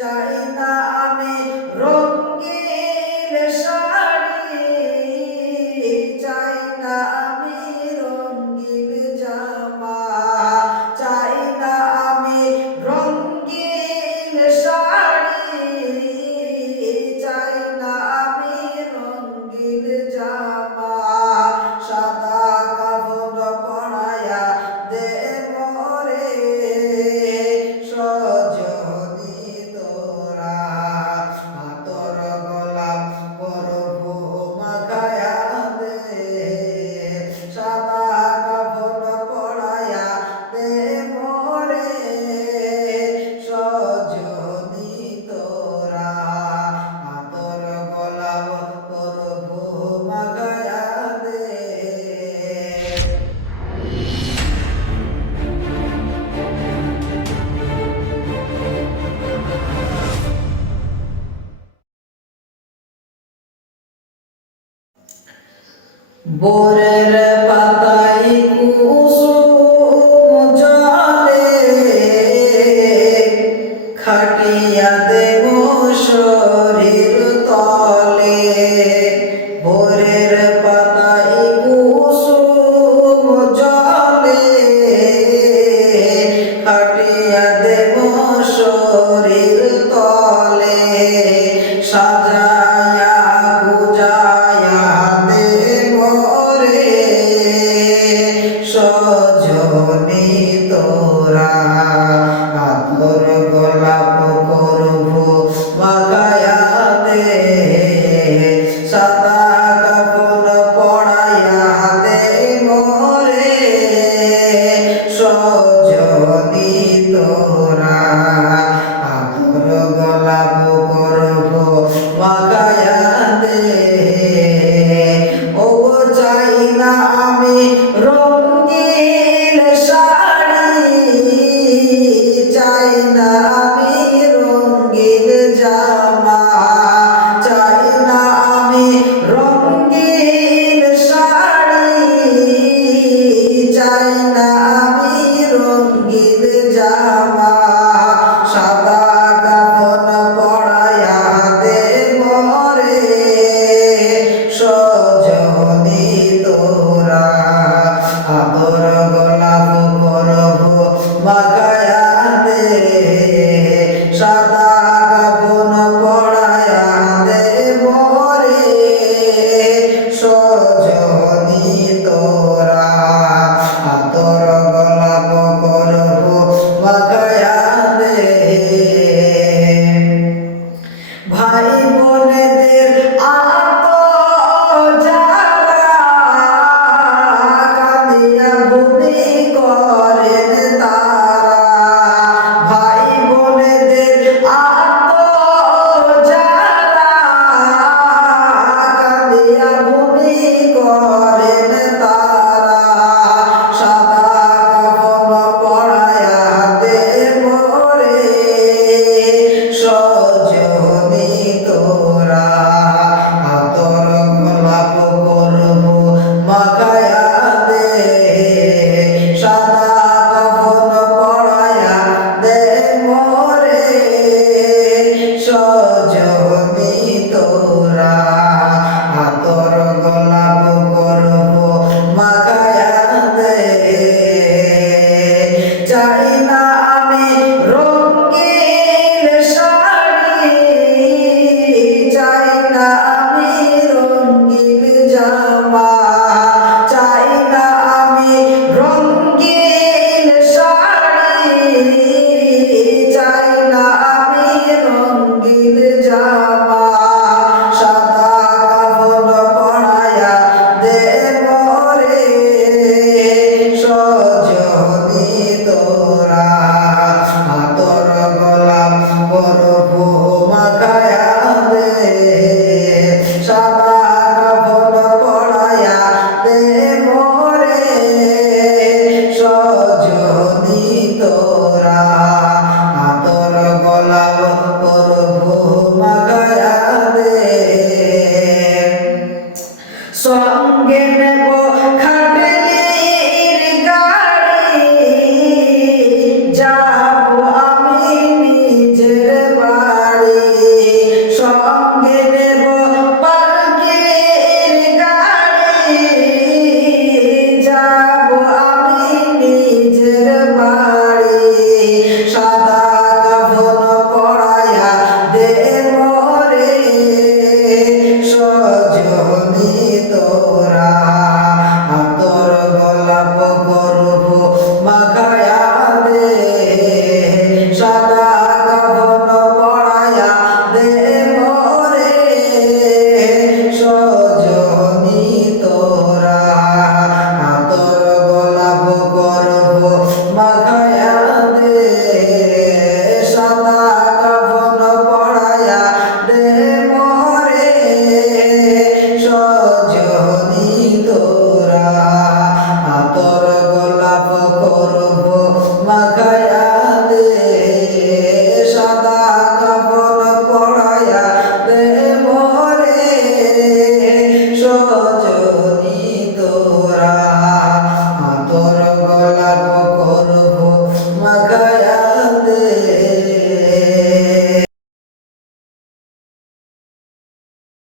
চাই না আমি রঙিন শাড়ি, চাই না আমি রঙিন জামা, চাই না আমি রঙিন শাড়ি, চাই না আমি রঙিন জামা। সাদা কাফন পরায়া দে মোরে সজনী তোরা, আতর গোলাপ পরব মাখায়া দে। সাদা কাফন পরায়া দে মোরে সজনী তোরা, আতর গোলাপ পরব মাখায়া দে। বোরের পাতায় কুসুম জলে খাটিয়া দেব শরীর তলে। বোরের পাতায় কুসুম জলে খাটিয়া দেব শরীর তলে। সাজায়া গুজায়া দেব রে সজনী তোরা, আতর গোলাপ করব মাখায়া দে। সাদা কাফন পরায়া দে মোরে সজনী তোরা, আতর গোলাপ করব মাখায়া দে। ও চাই না আমি রঙিন শাড়ি, চাই না আমি রঙিন জামা, চাই না আমি রঙিন শাড়ি, চাই না আমি রঙিন জামা। সাদা কাফন পরায়া দে মোরে সজনী তোরা, আতর গোলাপ করব মাখায়া দে। সাদা